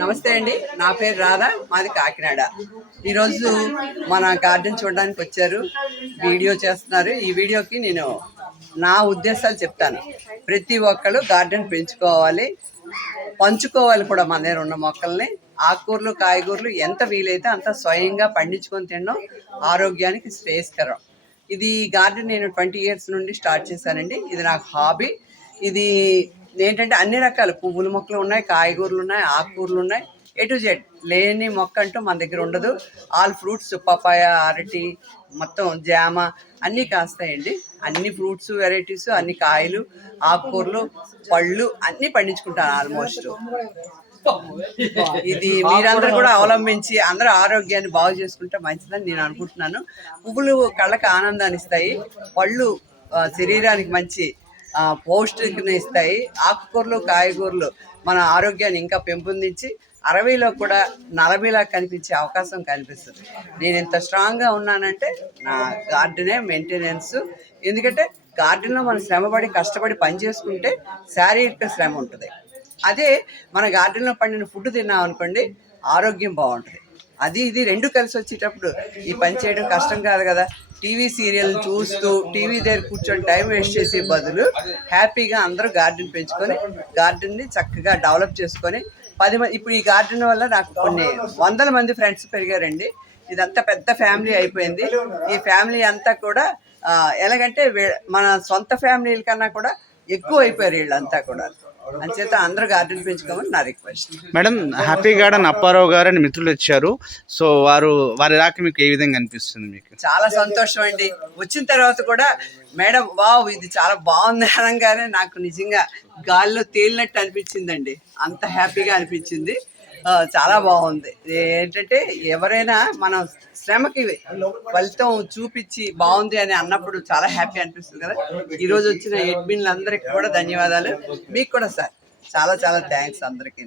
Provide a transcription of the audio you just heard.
నమస్తే అండి, నా పేరు రాధా, మాది కాకినాడ. ఈరోజు మన గార్డెన్ చూడడానికి వచ్చారు, వీడియో చేస్తున్నారు. ఈ వీడియోకి నేను నా ఉద్దేశాలు చెప్తాను. ప్రతి ఒక్కళ్ళు గార్డెన్ పెంచుకోవాలి, పంచుకోవాలి కూడా. మన దగ్గర ఉన్న మొక్కల్ని, ఆకుకూరలు కాయగూరలు ఎంత వీలైతే అంత స్వయంగా పండించుకొని తినడం ఆరోగ్యానికి శ్రేయస్కరం. ఇది గార్డెన్ నేను 20 years నుండి స్టార్ట్ చేశానండి. ఇది నాకు హాబీ. ఇది ఏంటంటే అన్ని రకాల పువ్వుల మొక్కలు ఉన్నాయి, కాయగూరలు ఉన్నాయి, ఆకుకూరలు ఉన్నాయి. A to Z లేని మొక్క అంటూ మన దగ్గర ఉండదు. ఆల్ ఫ్రూట్స్, పపాయ, అరటి, మొత్తం జామ అన్నీ కాస్తాయండి. అన్ని ఫ్రూట్స్ వెరైటీస్, అన్ని కాయలు, ఆకుకూరలు, పళ్ళు అన్నీ పండించుకుంటాను ఆల్మోస్ట్. ఇది మీరందరూ కూడా అవలంబించి అందరూ ఆరోగ్యాన్ని బాగు చేసుకుంటే మంచిదని నేను అనుకుంటున్నాను. పువ్వులు కళ్ళకి ఆనందాన్ని ఇస్తాయి, పళ్ళు శరీరానికి మంచి పౌష్టికను ఇస్తాయి, ఆకుకూరలు కాయగూరలు మన ఆరోగ్యాన్ని ఇంకా పెంపొందించి 60లో కూడా 40లా కనిపించే అవకాశం కనిపిస్తుంది. నేను ఇంత స్ట్రాంగ్గా ఉన్నానంటే నా గార్డెనే మెయింటెనెన్స్. ఎందుకంటే గార్డెన్లో మనం శ్రమపడి కష్టపడి పని చేసుకుంటే శారీరక శ్రమ ఉంటుంది. అదే మన గార్డెన్లో పండిన ఫుడ్ తిన్నాం అనుకోండి, ఆరోగ్యం బాగుంటుంది. అది ఇది రెండు కలిసి వచ్చేటప్పుడు ఈ పని చేయడం కష్టం కాదు కదా. టీవీ సీరియల్ చూస్తూ టీవీ దగ్గర కూర్చొని టైం వేస్ట్ చేసే బదులు హ్యాపీగా అందరూ గార్డెన్ పెంచుకొని గార్డెన్ని చక్కగా డెవలప్ చేసుకొని 10 మంది, ఇప్పుడు ఈ గార్డెన్ వల్ల నాకు కొన్ని 100 మంది ఫ్రెండ్స్ పెరిగారండి. ఇదంతా పెద్ద ఫ్యామిలీ అయిపోయింది. ఈ ఫ్యామిలీ అంతా కూడా ఎలాగంటే మన సొంత ఫ్యామిలీల కన్నా కూడా ఎక్కువ అయిపోయారు వీళ్ళంతా కూడా. అంచేత అందరూ గార్డెన్ పెంచుకోమని నా request. Madam, happy garden Apparao గారు అని మిత్రులు వచ్చారు. సో వారి రాక మీకు ఏ విధంగా అనిపిస్తుంది? మీకు చాలా సంతోషం అండి. వచ్చిన తర్వాత కూడా మేడం వావ్ ఇది చాలా బాగుంది అనగానే నాకు నిజంగా గాల్లో తేలినట్టు అనిపించిందండి. అంత హ్యాపీగా అనిపించింది. చాలా బాగుంది. ఏంటంటే ఎవరైనా మనం శ్రమకి ఫలితం చూపించి బాగుంది అని అన్నప్పుడు చాలా హ్యాపీ అనిపిస్తుంది కదా. ఈరోజు వచ్చిన అడ్మిన్లందరికీ కూడా ధన్యవాదాలు. మీకు కూడా సార్ చాలా చాలా థ్యాంక్స్ అందరికీ.